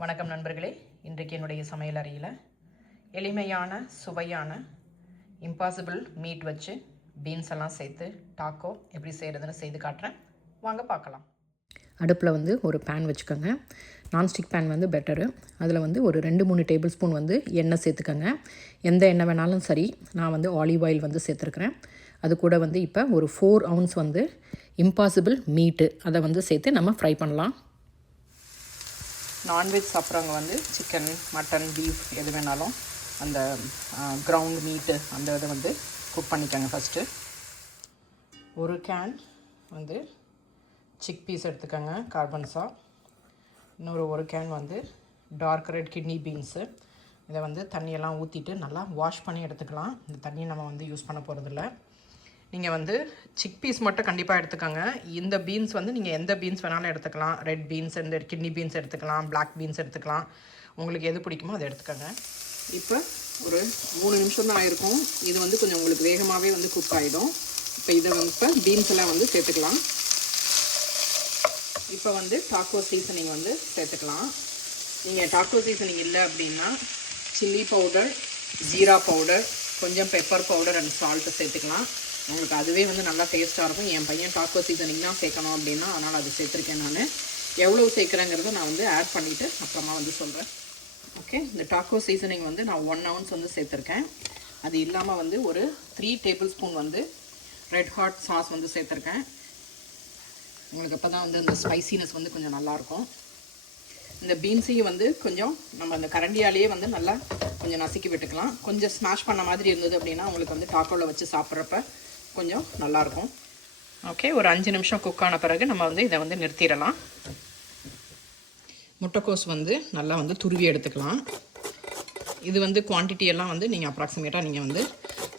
வணக்கம் நண்பர்களே. இன்றைக்கு என்னுடைய சமையல் அறையில் எளிமையான சுவையான இம்பாசிபிள் மீட் வச்சு பீன்ஸ் எல்லாம் சேர்த்து டாக்கோ எப்படி செய்கிறதுன்னு செய்து காட்டுறேன். வாங்க பார்க்கலாம். அடுப்பில் ஒரு பேன் வச்சுக்கோங்க. Nonstick pan better. அதில் ஒரு 2-3 டேபிள் ஸ்பூன் எண்ணெய் சேர்த்துக்கோங்க. எந்த எண்ணெய் வேணாலும் சரி. நான் ஆலிவ் ஆயில் சேர்த்துருக்குறேன். அது கூட இப்போ ஒரு 4 ounce இம்பாசிபிள் மீட்டு அதை சேர்த்து நம்ம ஃப்ரை பண்ணலாம். நான்வெஜ் சாப்பிட்றவங்க சிக்கன், மட்டன், பீஃப் எது வேணாலும் அந்த கிரவுண்ட் மீட்டு அந்த இதை குக் பண்ணிக்கோங்க. ஃபஸ்ட்டு ஒரு கேன் சிக் பீஸ் எடுத்துக்கோங்க, கார்பன்ஸா. இன்னொரு can dark red kidney beans. இதை தண்ணியெல்லாம் ஊற்றிட்டு நல்லா வாஷ் பண்ணி எடுத்துக்கலாம். இந்த தண்ணியை நம்ம யூஸ் பண்ண போகிறதில்ல. நீங்கள் சிக் பீஸ் மட்டும் கண்டிப்பாக எடுத்துக்கோங்க. இந்த பீன்ஸ் நீங்கள் எந்த பீன்ஸ் வேணாலும் எடுத்துக்கலாம். ரெட் பீன்ஸ், இந்த கிட்னி பீன்ஸ் எடுத்துக்கலாம், பிளாக் பீன்ஸ் எடுத்துக்கலாம். உங்களுக்கு எது பிடிக்குமோ அதை எடுத்துக்கோங்க. இப்போ ஒரு 3 நிமிஷம் தான் ஆயிருக்கும். இது கொஞ்சம் உங்களுக்கு வேகமாகவே குக் ஆகிடும். இப்போ இதை இப்போ பீன்ஸ் எல்லாம் சேர்த்துக்கலாம். இப்போ டாக்கோ சீசனிங் சேர்த்துக்கலாம். நீங்கள் டாக்கோ சீசனிங் இல்லை அப்படின்னா சில்லி பவுடர், ஜீரா பவுடர், கொஞ்சம் பெப்பர் பவுடர் அண்ட் சால்ட்டு சேர்த்துக்கலாம். உங்களுக்கு அதுவே நல்லா டேஸ்ட்டாக இருக்கும். என் பையன் டாக்கோ சீசனிங் தான் சேர்க்கணும் அப்படின்னா அதனால் அது சேர்த்துருக்கேன். நான் எவ்வளோ சேர்க்குறேங்கிறத நான் ஆட் பண்ணிவிட்டு அப்புறமா சொல்கிறேன். ஓகே, இந்த டாக்கோ சீசனிங் நான் 1 ounce சேர்த்துருக்கேன். அது இல்லாமல் ஒரு 3 table spoon red hot sauce சேர்த்துருக்கேன். உங்களுக்கு அப்போ தான் இந்த ஸ்பைசினஸ் கொஞ்சம் நல்லாயிருக்கும். இந்த பீன்ஸையும் கொஞ்சம் நம்ம அந்த கரண்டியாலேயே நல்லா கொஞ்சம் நசுக்கி விட்டுக்கலாம். கொஞ்சம் ஸ்மாஷ் பண்ண மாதிரி இருந்தது அப்படின்னா உங்களுக்கு டாக்கோவில் வச்சு சாப்பிட்றப்ப கொஞ்சம் நல்லாயிருக்கும். ஓகே, ஒரு 5 நிமிஷம் குக் ஆன பிறகு நம்ம இதை நிறுத்திடலாம். முட்டைக்கோஸ் நல்லா துருவி எடுத்துக்கலாம். இது குவான்டிட்டியெல்லாம் நீங்கள் அப்ராக்சிமேட்டாக நீங்கள்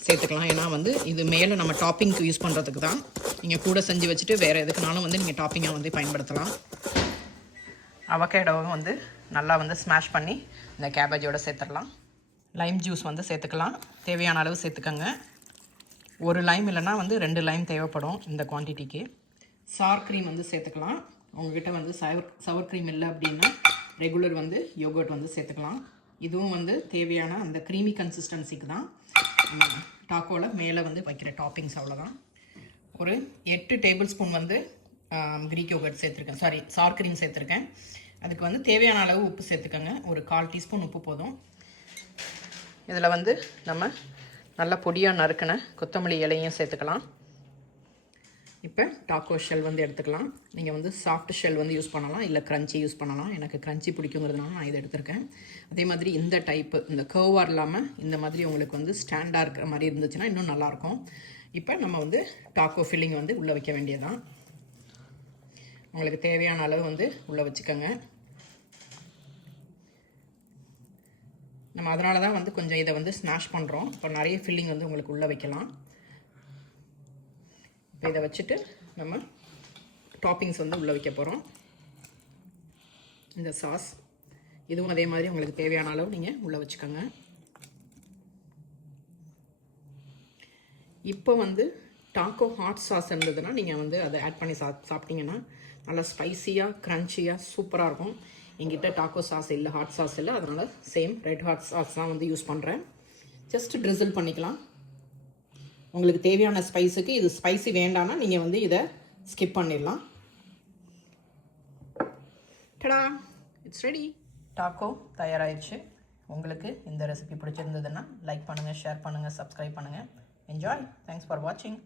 சேர்த்துக்கலாம். ஏன்னா இது மேலே நம்ம டாப்பிங்க்கு யூஸ் பண்ணுறதுக்கு தான். நீங்கள் கூட செஞ்சு வச்சுட்டு வேறு எதுக்குனாலும் நீங்கள் டாப்பிங்காக பயன்படுத்தலாம். அவகேடோவை நல்லா ஸ்மாஷ் பண்ணி இந்த கேபேஜோடு சேர்த்துடலாம். லைம் ஜூஸ் சேர்த்துக்கலாம். தேவையான அளவு சேர்த்துக்கோங்க. ஒரு லைம் இல்லைனா 2 லைம் தேவைப்படும் இந்த குவான்டிட்டிக்கு. சார் க்ரீம் சேர்த்துக்கலாம். உங்கள்கிட்ட சவர் க்ரீம் இல்லை அப்படின்னா ரெகுலர் யோகர்ட் சேர்த்துக்கலாம். இதுவும் தேவையான அந்த க்ரீமி கன்சிஸ்டன்சிக்கு தான் டாக்கோவில் மேலே வைக்கிற டாப்பிங்ஸ். அவ்வளோதான். ஒரு 8 டேபிள் ஸ்பூன் க்ரீக் யோகர்ட் சேர்த்துருக்கேன். சார் க்ரீம் சேர்த்துருக்கேன். அதுக்கு தேவையான அளவு உப்பு சேர்த்துக்கோங்க. ஒரு 1/4 டீஸ்பூன் உப்பு போதும். இதில் நம்ம நல்லா பொடியாக நறுக்கின கொத்தமல்லி இலையும் சேர்த்துக்கலாம். இப்போ டாக்கோ ஷெல் எடுத்துக்கலாம். நீங்கள் சாஃப்ட் ஷெல் யூஸ் பண்ணலாம், இல்லை க்ரன்ச்சி யூஸ் பண்ணலாம். எனக்கு க்ரன்ச்சி பிடிக்குங்கிறதுனால நான் இதை எடுத்திருக்கேன். அதே மாதிரி இந்த டைப்பு இந்த கர்வாக இல்லாமல் இந்த மாதிரி உங்களுக்கு ஸ்டாண்டாக இருக்கிற மாதிரி இருந்துச்சுன்னா இன்னும் நல்லாயிருக்கும். இப்போ நம்ம டாக்கோ ஃபில்லிங் உள்ளே வைக்க வேண்டியதான். உங்களுக்கு தேவையான அளவு உள்ளே வச்சுக்கோங்க. நம்ம அதனால தான் கொஞ்சம் இதை ஸ்மாஷ் பண்ணுறோம். இப்போ நிறைய ஃபில்லிங் உங்களுக்கு உள்ளே வைக்கலாம். இப்போ இதை வச்சுட்டு நம்ம டாப்பிங்ஸ் உள்ளே வைக்க போகிறோம். இந்த சாஸ் இதுவும் அதே மாதிரி உங்களுக்கு தேவையான அளவு நீங்கள் உள்ளே வச்சுக்கோங்க. இப்போ டாக்கோ ஹாட் சாஸ் இருந்ததுன்னா நீங்கள் அதை ஆட் பண்ணி சாப்பிட்டீங்கன்னா நல்லா ஸ்பைஸியாக க்ரன்ச்சியாக சூப்பராக இருக்கும். எங்கிட்ட டாக்கோ சாஸ் இல்லை, ஹாட் சாஸ் இல்லை. அதனால் சேம் ரெட் ஹாட் சாஸ் தான் யூஸ் பண்ணுறேன். ஜஸ்ட் ட்ரிசில் பண்ணிக்கலாம். உங்களுக்கு தேவையான ஸ்பைஸுக்கு இது ஸ்பைசி வேண்டாம்னா நீங்கள் இதை ஸ்கிப் பண்ணிடலாம். டடா, இட்ஸ் ரெடி. டாக்கோ தயாராகிடுச்சு. உங்களுக்கு இந்த ரெசிபி பிடிச்சிருந்ததுன்னா லைக் பண்ணுங்கள், ஷேர் பண்ணுங்கள், சப்ஸ்கிரைப் பண்ணுங்கள். என்ஜாய். தேங்க்ஸ் ஃபார் வாட்சிங்.